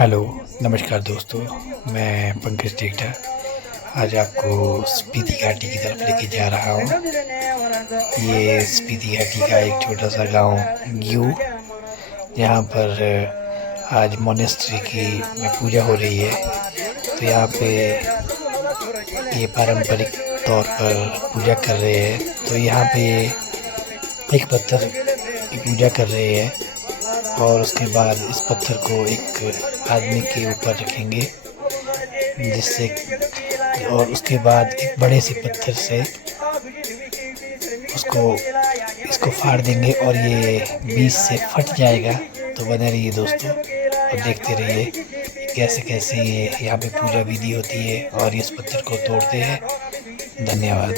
Hello, नमस्कार दोस्तों। मैं पंकज टेकटा आज आपको स्पीति घाटी की तरफ लेके जा रहा हूँ। ये स्पीति घाटी का एक छोटा सा गांव ग्यू, यहाँ पर आज मोनेस्ट्री की में पूजा हो रही है। तो यहाँ पे ये पारंपरिक तौर पर पूजा कर रहे हैं। तो यहाँ पे एक पत्थर की पूजा कर रहे हैं और उसके बाद इस पत्थर को एक आदमी के ऊपर रखेंगे, जिससे और उसके बाद एक बड़े से पत्थर से उसको इसको फाड़ देंगे और ये बीच से फट जाएगा। तो बने रहिए दोस्तों और देखते रहिए कैसे कैसे ये यहाँ पे पूजा विधि होती है और इस पत्थर को तोड़ते हैं। धन्यवाद।